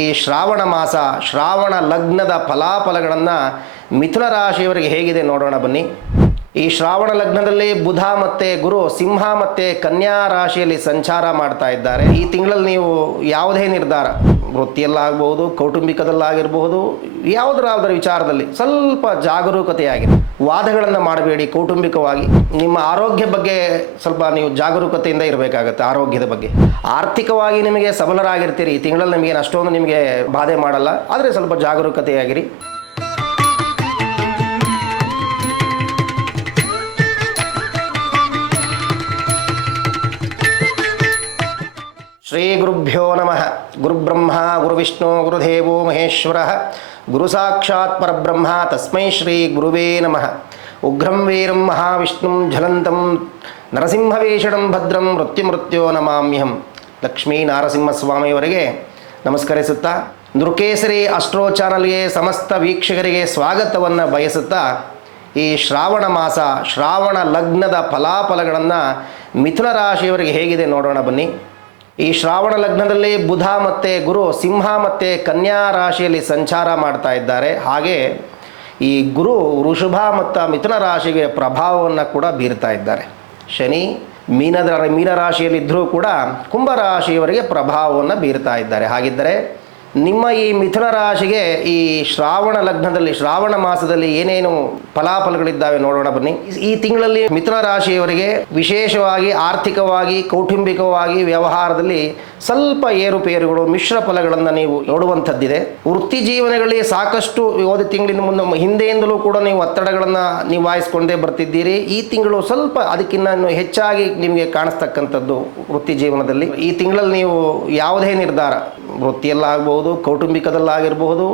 ಈ ಶ್ರಾವಣ ಮಾಸ ಶ್ರಾವಣ ಲಗ್ನದ ಫಲಾಫಲಗಳನ್ನು ಮಿಥುನ ರಾಶಿಯವರಿಗೆ ಹೇಗಿದೆ ನೋಡೋಣ ಬನ್ನಿ. ಈ ಶ್ರಾವಣ ಲಗ್ನದಲ್ಲಿ ಬುಧ ಮತ್ತು ಗುರು ಸಿಂಹ ಮತ್ತು ಕನ್ಯಾ ರಾಶಿಯಲ್ಲಿ ಸಂಚಾರ ಮಾಡ್ತಾ ಇದ್ದಾರೆ. ಈ ತಿಂಗಳಲ್ಲಿ ನೀವು ಯಾವುದೇ ನಿರ್ಧಾರ ವೃತ್ತಿಯಲ್ಲಾಗಬಹುದು, ಕೌಟುಂಬಿಕದಲ್ಲಾಗಿರಬಹುದು, ಯಾವುದರ ವಿಚಾರದಲ್ಲಿ ಸ್ವಲ್ಪ ಜಾಗರೂಕತೆಯಾಗಿದೆ. ವಾದಗಳನ್ನು ಮಾಡಬೇಡಿ. ಕೌಟುಂಬಿಕವಾಗಿ ನಿಮ್ಮ ಆರೋಗ್ಯ ಬಗ್ಗೆ ಸ್ವಲ್ಪ ನೀವು ಜಾಗರೂಕತೆಯಿಂದ ಇರಬೇಕಾಗತ್ತೆ. ಆರೋಗ್ಯದ ಬಗ್ಗೆ ಆರ್ಥಿಕವಾಗಿ ನಿಮಗೆ ಸಬಲರಾಗಿರ್ತೀರಿ. ಈ ತಿಂಗಳಲ್ಲಿ ನಿಮಗೆ ಅಷ್ಟೊಂದು ನಿಮಗೆ ಬಾಧೆ ಮಾಡಲ್ಲ, ಆದರೆ ಸ್ವಲ್ಪ ಜಾಗರೂಕತೆಯಾಗಿರಿ. ಶ್ರೀ ಗುರುಭ್ಯೋ ನಮಃ. ಗುರುಬ್ರಹ್ಮ ಗುರುವಿಷ್ಣು ಗುರುದೇವೋ ಮಹೇಶ್ವರ ಗುರು ಸಾಕ್ಷಾತ್ ಪರಬ್ರಹ್ಮ ತಸ್ಮೈ ಶ್ರೀ ಗುರುವೇ ನಮಃ. ಉಗ್ರಂ ವೀರಂ ಮಹಾವಿಷ್ಣುಂ ಜ್ವಲಂತಂ ನರಸಿಂಹವೇಷಣಂ ಭದ್ರಂ ಮೃತ್ಯುಮೃತ್ಯೋ ನಮಾಮ್ಯಹಂ. ಲಕ್ಷ್ಮೀ ನಾರಸಿಂಹಸ್ವಾಮಿಯವರಿಗೆ ನಮಸ್ಕರಿಸುತ್ತಾ ನೃಕೇಸರಿ ಅಸ್ಟ್ರೋ ಚಾನಲ್ಗೆ ಸಮಸ್ತ ವೀಕ್ಷಕರಿಗೆ ಸ್ವಾಗತವನ್ನು ಬಯಸುತ್ತಾ ಈ ಶ್ರಾವಣ ಮಾಸ ಶ್ರಾವಣ ಲಗ್ನದ ಫಲಾಫಲಗಳನ್ನು ಮಿಥುನ ರಾಶಿಯವರಿಗೆ ಹೇಗಿದೆ ನೋಡೋಣ ಬನ್ನಿ. ಈ ಶ್ರಾವಣ ಲಗ್ನದಲ್ಲಿ ಬುಧ ಮತ್ತು ಗುರು ಸಿಂಹ ಮತ್ತು ಕನ್ಯಾ ರಾಶಿಯಲ್ಲಿ ಸಂಚಾರ ಮಾಡ್ತಾ ಇದ್ದಾರೆ. ಹಾಗೆ ಈ ಗುರು ವೃಷಭ ಮತ್ತು ಮಿಥುನ ರಾಶಿಗೆ ಪ್ರಭಾವವನ್ನು ಕೂಡ ಬೀರ್ತಾ ಇದ್ದಾರೆ. ಶನಿ ಮೀನರಾಶಿಯಲ್ಲಿದ್ದರೂ ಕೂಡ ಕುಂಭರಾಶಿಯವರಿಗೆ ಪ್ರಭಾವವನ್ನು ಬೀರ್ತಾ ಇದ್ದಾರೆ. ಹಾಗಿದ್ದರೆ ನಿಮ್ಮ ಈ ಮಿಥುನ ರಾಶಿಗೆ ಈ ಶ್ರಾವಣ ಲಗ್ನದಲ್ಲಿ ಶ್ರಾವಣ ಮಾಸದಲ್ಲಿ ಏನೇನು ಫಲಾಫಲಗಳಿದ್ದಾವೆ ನೋಡೋಣ ಬನ್ನಿ. ಈ ತಿಂಗಳಲ್ಲಿ ಮಿಥುನ ರಾಶಿಯವರಿಗೆ ವಿಶೇಷವಾಗಿ ಆರ್ಥಿಕವಾಗಿ ಕೌಟುಂಬಿಕವಾಗಿ ವ್ಯವಹಾರದಲ್ಲಿ ಸ್ವಲ್ಪ ಏರುಪೇರುಗಳು ಮಿಶ್ರ ಫಲಗಳನ್ನು ನೀವು ನೋಡುವಂಥದ್ದಿದೆ. ವೃತ್ತಿ ಜೀವನಗಳಲ್ಲಿ ಸಾಕಷ್ಟು ಹೋದ ತಿಂಗಳಿನ ಹಿಂದೆಯಿಂದಲೂ ಕೂಡ ನೀವು ಒತ್ತಡಗಳನ್ನು ನಿಭಾಯಿಸ್ಕೊಂಡೇ ಬರ್ತಿದ್ದೀರಿ. ಈ ತಿಂಗಳು ಸ್ವಲ್ಪ ಅದಕ್ಕಿಂತ ಹೆಚ್ಚಾಗಿ ನಿಮಗೆ ಕಾಣಿಸ್ತಕ್ಕಂಥದ್ದು ವೃತ್ತಿ ಜೀವನದಲ್ಲಿ. ಈ ತಿಂಗಳಲ್ಲಿ ನೀವು ಯಾವುದೇ ನಿರ್ಧಾರ ವೃತ್ತಿಯಲ್ಲಾಗಬಹುದು, ಕೌಟುಂಬಿಕದಲ್ಲಾಗಿರಬಹುದು,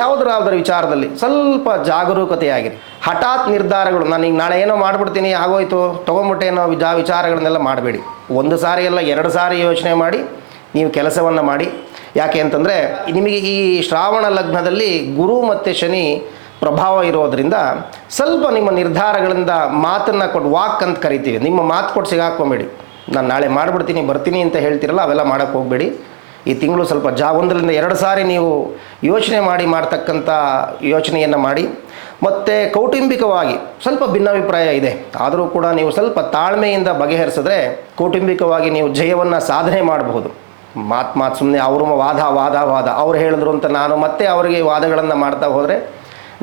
ಯಾವುದರ ವಿಚಾರದಲ್ಲಿ ಸ್ವಲ್ಪ ಜಾಗರೂಕತೆಯಾಗಿರಿ. ಹಠಾತ್ ನಿರ್ಧಾರಗಳು, ನಾನೀಗ ನಾಳೆ ಏನೋ ಮಾಡಿಬಿಡ್ತೀನಿ ಆಗೋಯ್ತು ತೊಗೊಂಬಿಟ್ಟೇನೋ ವಿಚಾರಗಳನ್ನೆಲ್ಲ ಮಾಡಬೇಡಿ. ಒಂದು ಸಾರಿ ಎಲ್ಲ 2 ಸಾರಿ ಯೋಚನೆ ಮಾಡಿ ನೀವು ಕೆಲಸವನ್ನು ಮಾಡಿ. ಯಾಕೆ ಅಂತಂದರೆ ನಿಮಗೆ ಈ ಶ್ರಾವಣ ಲಗ್ನದಲ್ಲಿ ಗುರು ಮತ್ತು ಶನಿ ಪ್ರಭಾವ ಇರೋದರಿಂದ ಸ್ವಲ್ಪ ನಿಮ್ಮ ನಿರ್ಧಾರಗಳಿಂದ ಮಾತನ್ನು ಕೊಟ್ಟು ವಾಕ್ ಅಂತ ಕರಿತೀವಿ, ನಿಮ್ಮ ಮಾತು ಕೊಟ್ಟು ಸಿಗಾಕ್ಕೊಂಬೇಡಿ. ನಾನು ನಾಳೆ ಮಾಡಿಬಿಡ್ತೀನಿ ಬರ್ತೀನಿ ಅಂತ ಹೇಳ್ತಿರಲ್ಲ, ಅವೆಲ್ಲ ಮಾಡೋಕ್ಕೆ ಹೋಗಬೇಡಿ. ಈ ತಿಂಗಳು ಸ್ವಲ್ಪ 1ರಿಂದ 2 ಸಾರಿ ನೀವು ಯೋಚನೆ ಮಾಡ್ತಕ್ಕಂಥ ಯೋಚನೆಯನ್ನು ಮಾಡಿ. ಮತ್ತು ಕೌಟುಂಬಿಕವಾಗಿ ಸ್ವಲ್ಪ ಭಿನ್ನಾಭಿಪ್ರಾಯ ಇದೆ, ಆದರೂ ಕೂಡ ನೀವು ಸ್ವಲ್ಪ ತಾಳ್ಮೆಯಿಂದ ಬಗೆಹರಿಸಿದ್ರೆ ಕೌಟುಂಬಿಕವಾಗಿ ನೀವು ಜಯವನ್ನು ಸಾಧನೆ ಮಾಡಬಹುದು. ಮಾತು ಸುಮ್ಮನೆ ಅವರು ವಾದ ಅವ್ರು ಹೇಳಿದ್ರು ಅಂತ ನಾನು ಮತ್ತೆ ಅವರಿಗೆ ವಾದಗಳನ್ನು ಮಾಡ್ತಾ ಹೋದರೆ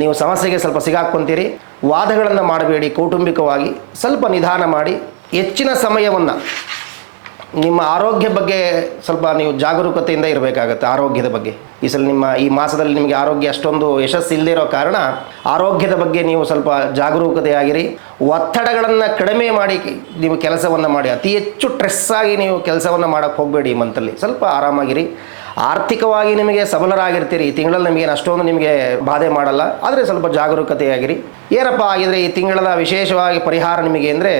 ನೀವು ಸಮಸ್ಯೆಗೆ ಸ್ವಲ್ಪ ಸಿಗಾಕ್ಕೊಂತೀರಿ. ವಾದಗಳನ್ನು ಮಾಡಬೇಡಿ. ಕೌಟುಂಬಿಕವಾಗಿ ಸ್ವಲ್ಪ ನಿಧಾನ ಮಾಡಿ. ಹೆಚ್ಚಿನ ಸಮಯವನ್ನು ನಿಮ್ಮ ಆರೋಗ್ಯ ಬಗ್ಗೆ ಸ್ವಲ್ಪ ನೀವು ಜಾಗರೂಕತೆಯಿಂದ ಇರಬೇಕಾಗತ್ತೆ. ಆರೋಗ್ಯದ ಬಗ್ಗೆ ಈ ಮಾಸದಲ್ಲಿ ನಿಮಗೆ ಆರೋಗ್ಯ ಅಷ್ಟೊಂದು ಯಶಸ್ಸಿಲ್ಲದೆ ಇರೋ ಕಾರಣ ಆರೋಗ್ಯದ ಬಗ್ಗೆ ನೀವು ಸ್ವಲ್ಪ ಜಾಗರೂಕತೆಯಾಗಿರಿ. ಒತ್ತಡಗಳನ್ನು ಕಡಿಮೆ ಮಾಡಿ ನೀವು ಕೆಲಸವನ್ನು ಮಾಡಿ. ಅತಿ ಹೆಚ್ಚು ಸ್ಟ್ರೆಸ್ ಆಗಿ ನೀವು ಕೆಲಸವನ್ನು ಮಾಡೋಕ್ಕೆ ಹೋಗಬೇಡಿ. ಈ ಮಂತಲ್ಲಿ ಸ್ವಲ್ಪ ಆರಾಮಾಗಿರಿ. ಆರ್ಥಿಕವಾಗಿ ನಿಮಗೆ ಸಬಲರಾಗಿರ್ತೀರಿ. ಈ ತಿಂಗಳಲ್ಲಿ ನಿಮಗೆ ಅಷ್ಟೊಂದು ನಿಮಗೆ ಬಾಧೆ ಮಾಡಲ್ಲ, ಆದರೆ ಸ್ವಲ್ಪ ಜಾಗರೂಕತೆಯಾಗಿರಿ. ಏನಪ್ಪ ಆಗಿದ್ರೆ ಈ ತಿಂಗಳ ವಿಶೇಷವಾಗಿ ಪರಿಹಾರ ನಿಮಗೆ ಅಂದರೆ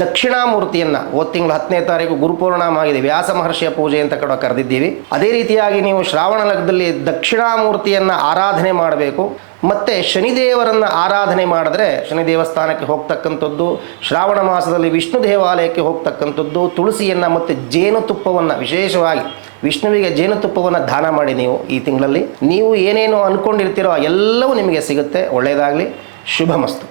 ದಕ್ಷಿಣಾಮೂರ್ತಿಯನ್ನು ತಿಂಗಳ 10ನೇ ತಾರೀಕು ಗುರುಪೂರ್ಣಮ ಆಗಿದೆ, ವ್ಯಾಸ ಮಹರ್ಷಿಯ ಪೂಜೆ ಅಂತ ಕೂಡ ಕರೆದಿದ್ದೀವಿ. ಅದೇ ರೀತಿಯಾಗಿ ನೀವು ಶ್ರಾವಣ ಲಗ್ನದಲ್ಲಿ ದಕ್ಷಿಣಾಮೂರ್ತಿಯನ್ನು ಆರಾಧನೆ ಮಾಡಬೇಕು. ಮತ್ತು ಶನಿದೇವರನ್ನು ಆರಾಧನೆ ಮಾಡಿದ್ರೆ ಶನಿ ದೇವಸ್ಥಾನಕ್ಕೆ ಹೋಗ್ತಕ್ಕಂಥದ್ದು, ಶ್ರಾವಣ ಮಾಸದಲ್ಲಿ ವಿಷ್ಣು ದೇವಾಲಯಕ್ಕೆ ಹೋಗ್ತಕ್ಕಂಥದ್ದು, ತುಳಸಿಯನ್ನು ಮತ್ತು ಜೇನುತುಪ್ಪವನ್ನು ವಿಶೇಷವಾಗಿ ವಿಷ್ಣುವಿಗೆ ಜೇನುತುಪ್ಪವನ್ನು ದಾನ ಮಾಡಿ. ನೀವು ಈ ತಿಂಗಳಲ್ಲಿ ನೀವು ಏನೇನು ಅಂದ್ಕೊಂಡಿರ್ತೀರೋ ಎಲ್ಲವೂ ನಿಮಗೆ ಸಿಗುತ್ತೆ. ಒಳ್ಳೆಯದಾಗಲಿ. ಶುಭಮಸ್ತು.